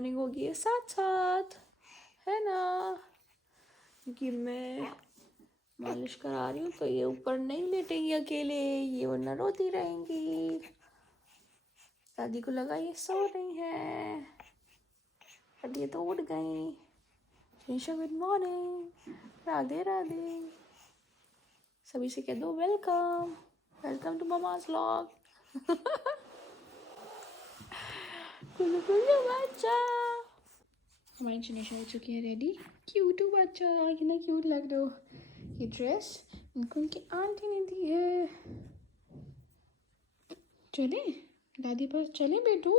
Morning होगी है साथ साथ, है ना, क्योंकि मैं मालिश करा रही हूँ तो ये ऊपर नहीं लेटेंगी अकेले, ये वरना रोती रहेंगी। दादी को लगा ये सो रही है, बट ये तो उठ गई। Nisha good morning, Radhe Radhe. सभी से कह दो welcome, welcome to mama's vlog. Kullu Kullu बच्चा, हमारी जनेशा हो चुकी है रेडी। क्यूट बच्चा, कितना क्यूट लग रहे हो। ये ड्रेस इनको उनकी आंटी ने दी है। चले दादी पास चले बेटू।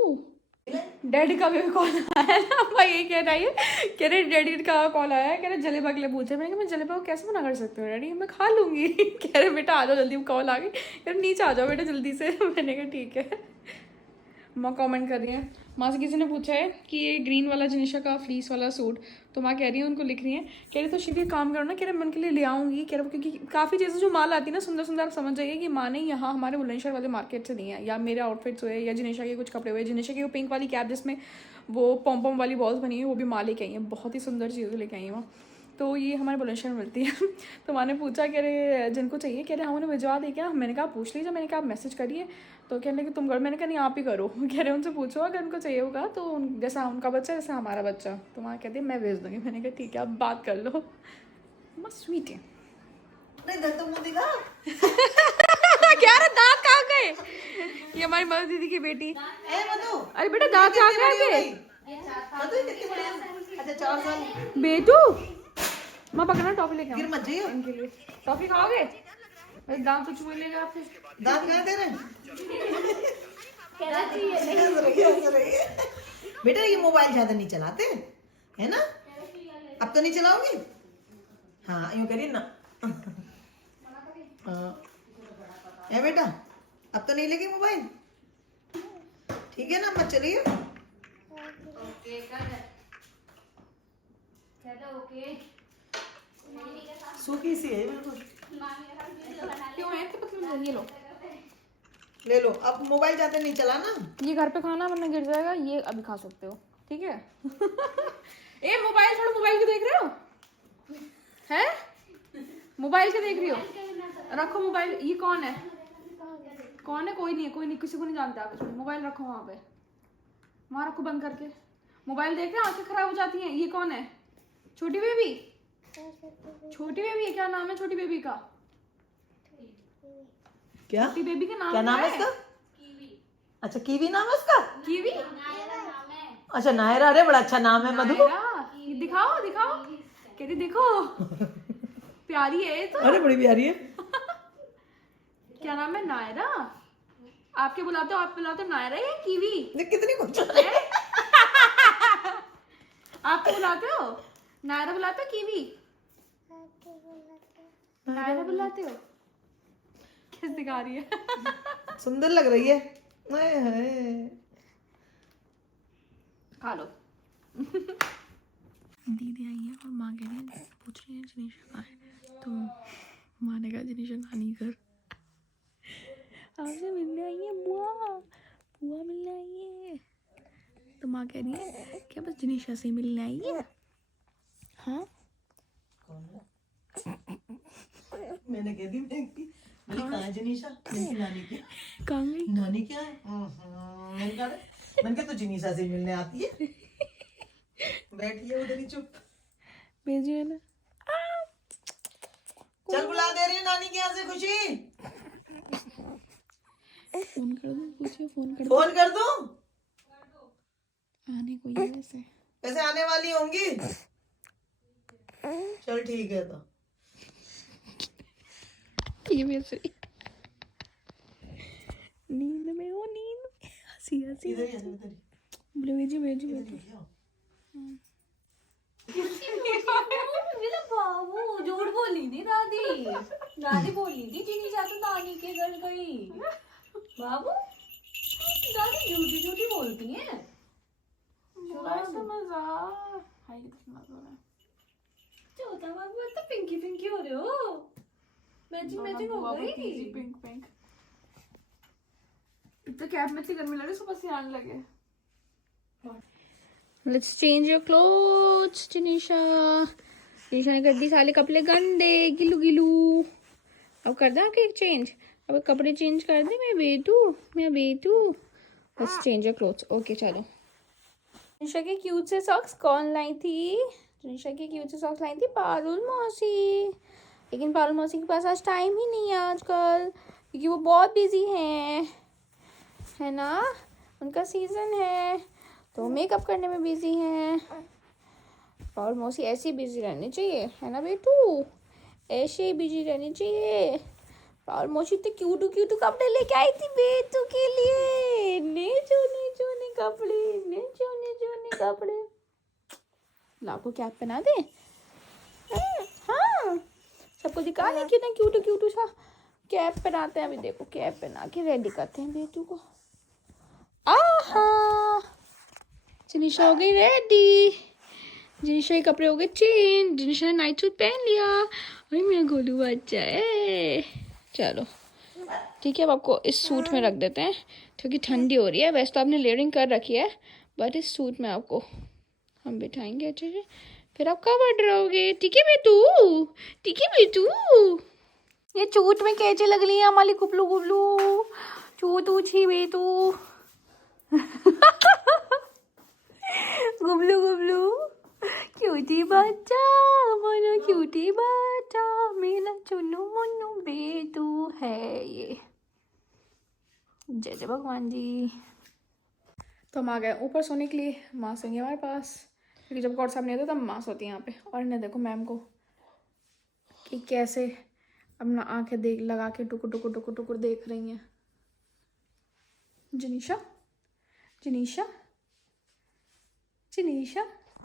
डैडी का भी कॉल आया ना, भाई ये कह रहा है, कह रहे डैडी का कॉल आया है, कह रहे जलेबा के लिए पूछे। मैंने कहा मैं जलेबा को कैसे मना कर सकती हूँ डैडी, मैं खा लूँगी। कह रहे बेटा आ जाओ जल्दी, कॉल आ गई, कह रहे नीचे आ जाओ बेटा जल्दी से। मैंने कहा ठीक है। माँ कमेंट कर रही है, माँ से किसी ने पूछा है कि ये ग्रीन वाला जनिशा का फ्लीस वाला सूट, तो माँ कह रही है उनको लिख रही है, कह रही तो सीधे काम करो ना, कह रहे मैं उनके लिए ले आऊँगी, कह रहे क्योंकि काफ़ी चीज़ें जो माल आती है ना सुंदर सुंदर, आप समझ जाइए कि माँ ने यहाँ हमारे बुलंदशहर वाले मार्केट से दी है, या मेरे आउटफिट्स हुए या जनिशा के कुछ कपड़े हुए। जनिशा की वो पिंक वाली कैप जिसमें वो पॉम पॉम वाली बॉल्स बनी है, वो भी माँ लेके आई है, बहुत ही सुंदर चीज़ें लेके आई हैं वो, तो ये हमारे बुलंदशहर में मिलती है। तो माँ ने पूछा कह रहे जिनको चाहिए, कह रहे हाँ उन्हें भिजवा दे क्या। मैंने कहा पूछ लीजिए, मैंने कहा आप मैसेज करिए, तो कहने कि तुम करो। मैंने कहा नहीं आप ही करो। कह रहे उनसे पूछो अगर उनको चाहिए होगा तो, जैसा उनका बच्चा जैसा हमारा बच्चा। तो वहाँ कहती है मैं भेज दूँगी। मैंने कहा ठीक है आप बात कर लो। मस्त स्वीट है। क्या रहा दांत कहाँ गए। ये हमारी मधु दीदी की बेटी। अरे बेटा दांत कहाँ गए बेटू। माँ पकड़ना टॉफी लेके आओ इनके लिए। टॉफी खाओगे? दांत तो चूहे लेगा आपसे। दांत कहाँ तेरे? बेटा ये मोबाइल ज्यादा नहीं चलाते है ना, अब तो नहीं चलाओगी? हाँ यूँ करिए ना। हाँ है बेटा, अब तो नहीं लेगी मोबाइल, ठीक है ना, मत चलिए। सूखी सी है बिल्कुल। क्यों है पतली? ये लो ले लो, अब मोबाइल ज्यादा नहीं चलाना। ये घर पे खाना वरना गिर जाएगा, ये अभी खा सकते हो ठीक है। ए मोबाइल छोड़ो, मोबाइल क्यों देख रहे हो? हैं मोबाइल क्यों देख रही हो? रखो मोबाइल। ये कौन है? कौन है? कोई नहीं है, कोई नहीं, किसी को नहीं जानते आप। मोबाइल रखो वहाँ पे, वहाँ रखो बंद करके। मोबाइल देख रहे, आंखें खराब हो जाती हैं। ये कौन है? छोटी बेबी? छोटी बेबी है? क्या नाम है छोटी बेबी का? क्या छोटी बेबी का नाम क्या नाम है इसका? अच्छा कीवी नाम है उसका? कीवी? अच्छा नायरा, अरे बड़ा अच्छा नाम है मधु। दिखाओ दिखाओ, कहती देखो प्यारी है तो। अरे बड़ी प्यारी है। क्या नाम है? नायरा। आपके बुलाते हो, आप बुलाते हो नायरा या कीवी? कितनी कुछ आप तो बुलाते हो नायरा, बुलाते हो कीवी? नायरा बुलाते हो? किस दिखा रही है? सुंदर लग रही है। हाय हाय। खा लो। दीदी आई है और माँ कह रही है, पूछ रही है जनीशा कहाँ है, तो माँ ने कहा जनीशा नानी घर आपसे मिलने आई है, बुआ बुआ मिलने आई है। तो माँ कह रही है क्या बस जनीशा से मिलने आई है? हाँ मैंने कह दी मेरी कहाँ है जनीशा? मेरी नानी की। कहाँ गई? नानी क्या है? मैंने कहा तो जनीशा से मिलने आती है। बैठी है उधर ही चुप। भेजिए ना। चल बुला दे रही है नानी के यहाँ से खुशी। फोन कर दो, पूछिए फोन कर दो। फोन कर दूं? आने को ही है वैसे। वैसे आने वाली होंगी। चल ठीक है तो। ये वैसे नींद में हो, नींद में हंसी हंसी। इधर ही इधर ही। भेजी भेजी भेजी। बाबू झूठ बोली थी दादी, दादी बोली थी जनीशा तो नानी के घर गई। बाबू दादी झूठी झूठी बोलती हैं। छोटा बाबू तो पिंकी पिंकी हो रहे हो, मैचिंग मैचिंग हो गई। Pink pink. तो कैब में इतनी गर्मी लग रही, सुबह से आने लगे। Let's change your clothes Jinisha. Jinisha ने कर दी सारे कपड़े गंदे, गिलू गिलू। अब कर दें आपके चेंज? अब कपड़े चेंज कर दे। मैं बेटू। Let's change your clothes. Okay चलो। जिनिशा के क्यूट से सॉक्स कौन लाई थी? जिनिशा के क्यूट से सॉक्स लाई थी पारुल मौसी। लेकिन पारुल मौसी के पास आज टाइम ही नहीं है आजकल, क्योंकि वो बहुत बिजी हैं, है ना? उनका सीजन है तो मेकअप करने में बिजी हैं। पारुल मौसी ऐसे ही बिजी रहनी चाहिए, है ना बेटू? ऐसे ही बिजी रहनी चाहिए। पारुल मौसी तो क्यूट कपड़े लेके आई थी बेटू के लिए। नेचो कपड़े। लाको कैप पहना दे। हाँ, सबको दिखा नहीं क्यों ना क्यूट सा कैप पहनाते हैं। अभी देखो कैप पहना के रेडी करते हैं बेटू को। आहा, जिनिशा हो गई रेडी। जिनिशा के कपड़े हो गए चेंज। जिनिशा ने नाइट सूट पहन लिया। अरे मेरा गोलू बच्चा है। चलो ठीक है, अब आपको इस सूट में रख देते हैं क्योंकि ठंडी हो रही है। वैसे तो आपने लेयरिंग कर रखी है, बट इस सूट में आपको हम बिठाएंगे अच्छे से, फिर आप कवर्ड रहोगे। ठीक है बेटू। ये चूट में कैचे लग रही है हमारी गुबलू। चूत छी बेटू। गुबलू क्यूटी बच्चा, मोनो क्यूटी बच्चा, मेरा चुन्नू मुन्नू बेटू है ये। जय भगवान जी। तो हम आ गए ऊपर सोने के लिए। माँ सोएंगे हमारे पास, क्योंकि जब गॉड साहब नहीं होते तब माँ सोती है यहाँ पे। और इन्हें देखो मैम को कि कैसे अपना आंखें लगा के टुकुर देख रही हैं। जिनिशा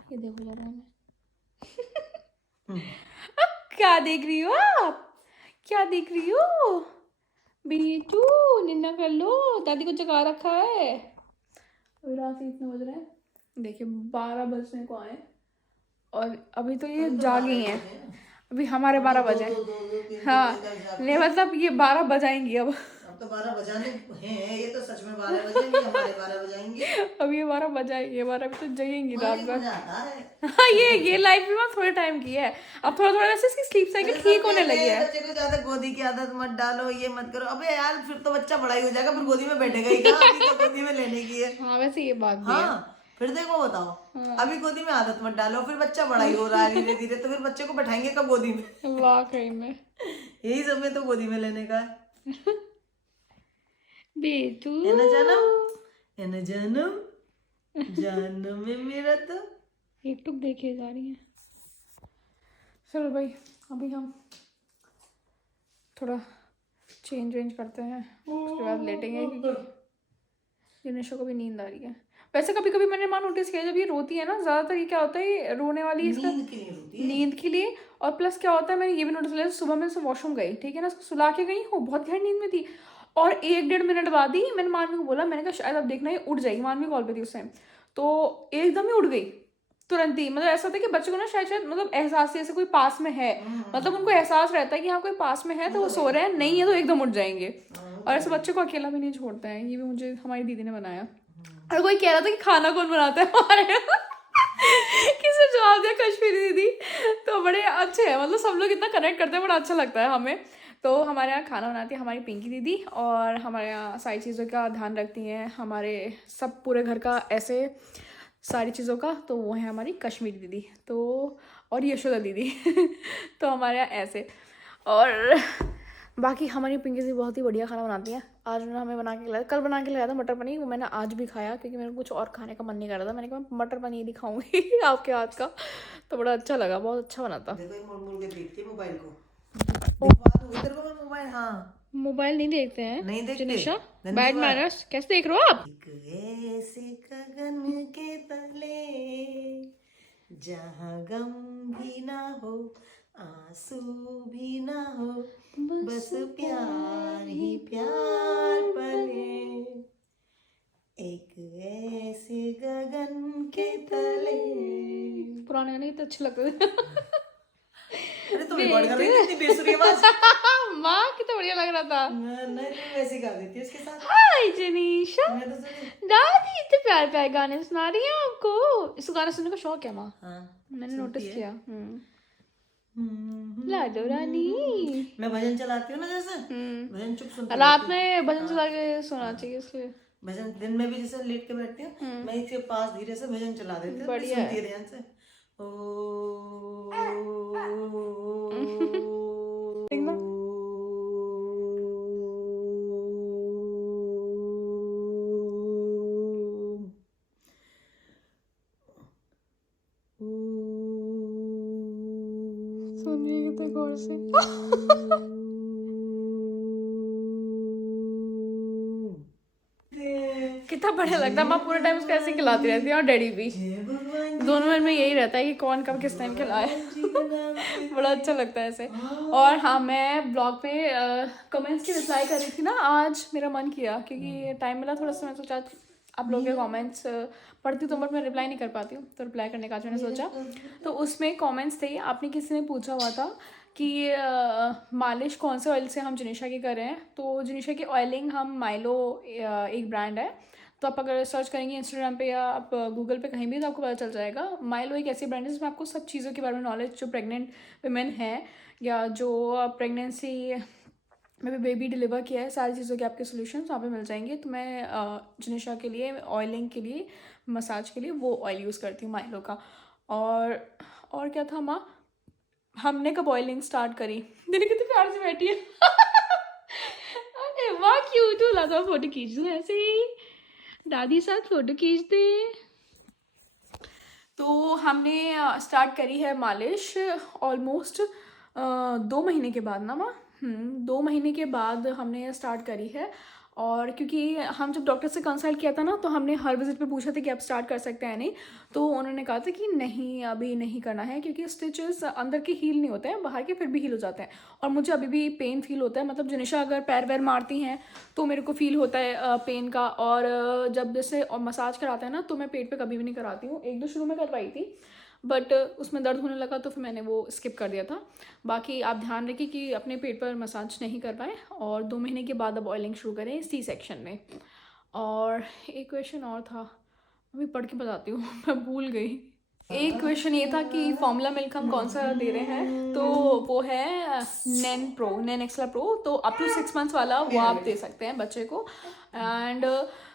ये देखो जरा हमें। क्या देख रही हो आप? क्या देख रही हो बेटू? निन्ना कर लो, दादी को जगा रखा है। अभी रात के इतने बज रहे हैं, देखिए 12 बजने को आए और अभी तो ये जागी हैं। अभी हमारे 12 बजे। हाँ नहीं, मतलब ये 12 बजाएंगी अब तो 12 बजाने हैं, ये तो सच में 12 बजेंगे, हमारे 12 बजाएंगे। अब ये 12 बजाएंगे, 12 भी तो जगेंगी रात भर। है। हाँ ये लाइफ में थोड़े टाइम की है। अब थोड़ा वैसे इसकी स्लीप साइकिल ठीक होने लगी है। बच्चे को ज्यादा गोदी की आदत मत डालो, ये मत करो। अबे यार फिर तो बच्चा बड़ा ही हो जाएगा, फिर गोदी में बैठेगा ही कहाँ? अभी तो गोदी में लेने की है। हाँ वैसे ये बात भी है। हाँ फिर देखो बताओ, अभी गोदी में आदत मत डालो, फिर बच्चा बड़ा ही हो रहा है धीरे धीरे, तो फिर बच्चे को बैठाएंगे कब गोदी में? वाकई में यही समय तो गोदी में लेने का है। बेटू है ना जानम में मेरा तो एक टुक देखे जा रही है। चलो भाई अभी हम थोड़ा चेंज करते हैं, उसके बाद लेटेंगे क्योंकि जिनिशा को भी नींद आ रही है। वैसे कभी कभी मैंने नोटिस किया जब ये रोती है ना, ज्यादातर ये क्या होता है, रोने वाली इसका नींद के लिए। और प्लस क्या होता है, मैंने ये भी नोटिस किया, सुबह में वॉशरूम गई, ठीक है ना, उसको सुला के गई हूँ, बहुत गहरी नींद में थी, और 1-1.5 मिनट बाद ही मैंने मानवी को बोला, मैंने कहा शायद अब देखना ये उठ जाएगी। मानवी कॉल पे थी उस टाइम, तो एकदम ही उठ गई तुरंत ही। मतलब ऐसा होता है कि बच्चों को ना शायद मतलब एहसास जैसे कोई पास में है, मतलब उनको एहसास रहता है कि हाँ कोई पास में है तो वो सो रहे हैं, नहीं है तो एकदम उठ जाएंगे। और ऐसे बच्चे को अकेला भी नहीं छोड़ता है। ये भी मुझे हमारी दीदी ने बनाया। और कोई कह रहा था कि खाना कौन बनाता है हमारे किसी जवाब दिया, कश्मीरी दीदी। तो बड़े अच्छे हैं, मतलब सब लोग इतना कनेक्ट करते हैं, बड़ा अच्छा लगता है हमें। तो हमारे यहाँ खाना बनाती है हमारी पिंकी दीदी, और हमारे यहाँ सारी चीज़ों का ध्यान रखती हैं, हमारे सब पूरे घर का ऐसे सारी चीज़ों का, तो वो है हमारी कश्मीरी दीदी। तो और यशोदा दीदी तो हमारे यहाँ ऐसे। और बाकी हमारी पिंकी दीदी बहुत ही बढ़िया खाना बनाती है। आज उन्होंने हमें बना के खिलाया, कल बना के लाया था मटर पनीर, वो मैंने आज भी खाया क्योंकि मेरे को कुछ और खाने का मन नहीं कर रहा था। मैंने कहा मैं मटर पनीर ही खाऊंगी आपके हाथ का, तो बड़ा अच्छा लगा, बहुत अच्छा बना था। मोबाइल नहीं देखते हैं, नहीं देखते। जिनिशा बैड मैनर्स कैसे देख रहे हो आप? ऐसे गगन के तले जहाँ गम भी ना हो, आंसू भी ना हो, बस प्यार ही प्यार पले, एक ऐसे गगन के तले। पुराने गाने तो अच्छे लगते थे। अरे तुम रिकॉर्ड कर रही थी, इतनी बेसुरी आवाज। वाह कितना बढ़िया लग रहा था। नहीं तुम वैसे गा देती है उसके साथ। हाय जनीशा, मैं तो सुनी। दादी इतने प्यारे प्यारे गाने सुना रही है आपको। इसको गाना सुनने का शौक है माँ, हाँ मैंने नोटिस किया। हम्म, लाडो रानी। मैं भजन चलाती हूँ ना, जैसे भजन चुप सुनती रात रहती में भजन चला के सोना चाहिए इसलिए। हूँ। भजन दिन में भी जैसे लेट के बैठती हूँ, मैं इसके पास धीरे से भजन चला देती हूँ, बढ़िया सुनती है। है ध्यान से। देखना। सुनिए कितने गौर से। कितना बढ़िया लगता है। माँ पूरे टाइम उसको ऐसे ही खिलाती रहती है और डैडी भी, दोनों में यही रहता है कि कौन कब किस टाइम खिलाए। बड़ा अच्छा लगता है ऐसे। और हाँ, मैं ब्लॉग पे कमेंट्स की रिप्लाई कर रही थी ना, आज मेरा मन किया क्योंकि टाइम मिला थोड़ा सा, मैं सोचा आप लोगों के कमेंट्स पढ़ती तो बट मैं रिप्लाई नहीं कर पाती हूँ, तो रिप्लाई करने का आज मैंने सोचा। तो उसमें कमेंट्स थे, आपने किसी ने पूछा हुआ था कि मालिश कौन से ऑयल से हम जनीशा की कर रहे हैं। तो जनीशा की ऑयलिंग हम माइलो एक ब्रांड है, तो आप अगर सर्च करेंगे इंस्टाग्राम पे या आप गूगल पे कहीं भी तो आपको पता चल जाएगा। माइलो एक ऐसी ब्रांड है जिसमें आपको सब चीज़ों के बारे में नॉलेज, जो प्रेग्नेंट वुमेन हैं या जो प्रेगनेंसी में बेबी डिलीवर किया है, सारी चीज़ों के आपके सॉल्यूशंस वहाँ पे मिल जाएंगे। तो मैं जनीशा के लिए ऑयलिंग के लिए, मसाज के लिए वो ऑयल यूज़ करती हूँ माइलो का। और क्या था माँ, हमने कब ऑयलिंग स्टार्ट करी? दिल्ली कितने प्यार से बैठी है। अरे वाह क्यूट हो, लाता फोटो खींच दूँ ऐसे ही, दादी साथ फोटो खींच दे। तो हमने स्टार्ट करी है मालिश ऑलमोस्ट 2 महीने के बाद ना माँ। 2 महीने के बाद हमने स्टार्ट करी है। और क्योंकि हम जब डॉक्टर से कंसल्ट किया था ना, तो हमने हर विजिट पे पूछा था कि आप स्टार्ट कर सकते हैं नहीं, तो उन्होंने कहा था कि नहीं अभी नहीं करना है, क्योंकि स्टिचेस अंदर के हील नहीं होते हैं, बाहर के फिर भी हील हो जाते हैं। और मुझे अभी भी पेन फील होता है, मतलब जनीशा अगर पैर वैर मारती हैं तो मेरे को फील होता है पेन का। और जब जैसे मसाज कराते हैं ना, तो मैं पेट पे कभी भी नहीं कराती हूँ। 1-2 शुरू में करवाई थी, बट उसमें दर्द होने लगा तो फिर मैंने वो स्किप कर दिया था। बाकी आप ध्यान रखिए कि अपने पेट पर मसाज नहीं करवाएं। और 2 महीने के बाद अब ऑयलिंग शुरू करें सी सेक्शन में। और एक क्वेश्चन और था, अभी पढ़ के बताती हूँ, मैं भूल गई। एक क्वेश्चन ये था कि फॉर्मूला मिल्क हम कौन सा दे रहे हैं, तो वो है नैन एक्स्ट्रा प्रो। तो अप टू 6 मंथ्स वाला वो आप दे सकते हैं बच्चे को। एंड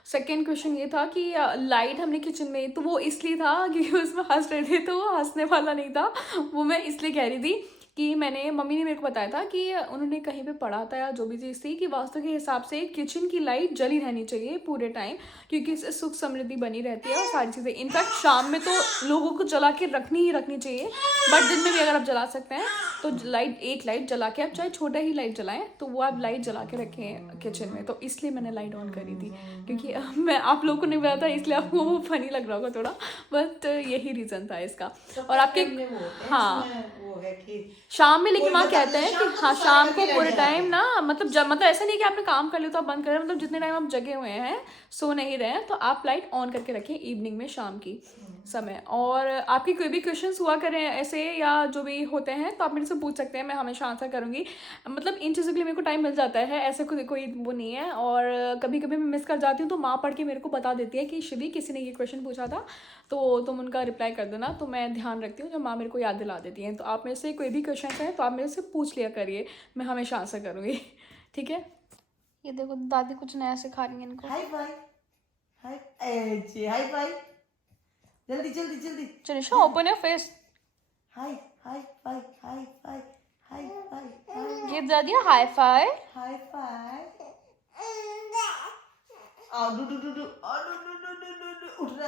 सेकेंड क्वेश्चन ये था कि लाइट हमने किचन में, तो वो इसलिए था क्योंकि उसमें हंस रहे थे, तो वो हंसने वाला नहीं था, वो मैं इसलिए कह रही थी कि मम्मी ने मेरे को बताया था कि उन्होंने कहीं पे पढ़ा था या जो भी चीज़ थी कि वास्तु के हिसाब से किचन की लाइट जली रहनी चाहिए पूरे टाइम, क्योंकि इससे सुख समृद्धि बनी रहती है और सारी चीज़ें। इनफैक्ट शाम में तो लोगों को जला के रखनी चाहिए, बट दिन में भी अगर आप जला सकते हैं तो एक लाइट जला के, आप चाहे छोटा ही लाइट जलाएं, तो वो आप लाइट जला के रखें किचन में। तो इसलिए मैंने लाइट ऑन करी थी, क्योंकि मैं आप लोगों को नहीं बताया था, इसलिए आपको वो फनी लग रहा होगा थोड़ा, बट यही रीज़न था इसका। और आपके शाम में, लेकिन माँ कहते हैं कि हाँ शाम को पूरे टाइम ना, मतलब ऐसा नहीं कि आपने काम कर लिया तो आप बंद कर रहे हैं, मतलब जितने टाइम आप जगे हुए हैं, सो नहीं रहे हैं, तो आप लाइट ऑन करके रखें इवनिंग में, शाम की समय। और आपकी कोई भी क्वेश्चंस हुआ करें ऐसे या जो भी होते हैं, तो आप मेरे से पूछ सकते हैं, मैं हमेशा आंसर करूँगी। मतलब इन चीज़ों के लिए मेरे को टाइम मिल जाता है, ऐसे कोई वो नहीं है। और कभी कभी मैं मिस कर जाती हूँ, तो माँ पढ़ के मेरे को बता देती है कि शिवी किसी ने ये क्वेश्चन पूछा था, तो तुम उनका रिप्लाई कर देना। तो मैं ध्यान रखती हूँ, जब माँ मेरे को याद दिला देती हैं। तो आप मेरे से कोई भी क्वेश्चन है तो आप मेरे से पूछ लिया करिए, मैं हमेशा आंसर करूँगी, ठीक है। ये देखो दादी कुछ नया सिखा रही है इनको। हाई फाई, हाई फाई, जल्दी जल्दी जल्दी। Janisha open your face. High high five, high five, high five, give दादी हाई फाई। High five. आओ डू डू डू डू, आओ डू डू डू डू डू डू, उठना,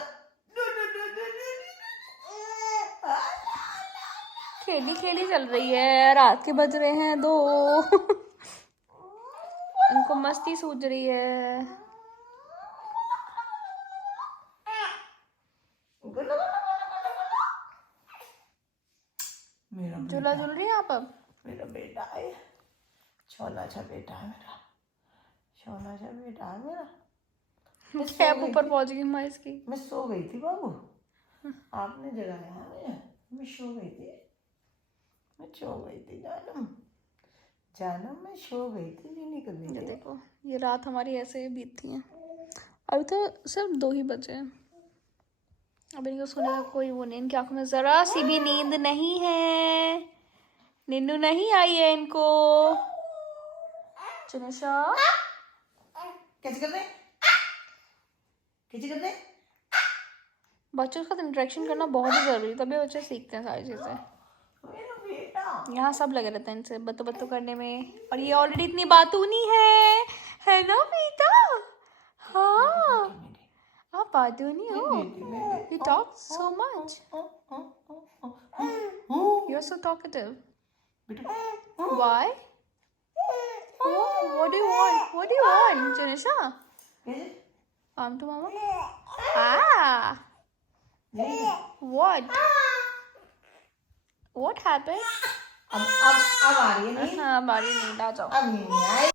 डू डू डू डू डू। खेली चल रही है, रात के बज रहे हैं 2। इनको मस्ती सूझ रही है। झूला झूल रही है आप अब? मेरा बेटा है, छोला सा बेटा है मेरा, छोला सा बेटा है मेरा। कैब ऊपर पहुंच गई माँ इसकी। मैं सो गई थी बाबू, आपने जगाया मुझे, मैं सो गई थी जानम, जानम मैं सो गई थी नीनी कर ये दी देखो, ये रात हमारी ऐसे ही बीतती है। अभी तो सिर्फ 2 ही बजे हैं। अब इनको सोने का कोई वो नहीं, इनकी आंखों में जरा सी भी नींद नहीं है। नींदू नहीं आई है इनको। चुनिशा, कैसे कर रहे कैसे कर रहे बच्चों के साथ इंटरेक्शन करना बहुत ही जरूरी है, तभी बच्चे सीखते हैं सारी चीजें। मेरा बेटा यहाँ सब लगे रहते हैं इनसे बत्तू बत्तू करने में, और ये ऑलरेडी इतनी बातूनी है ना बेटा? हाँ, आप बातूनी हो। You talk so much, you are so talkative. Why? What do you want? What do you want, Janisha? Come to mama. Ah. What? What happened? अब आ रही है नहीं हाँ, हमारी नींद आ जाओ। अब नहीं आई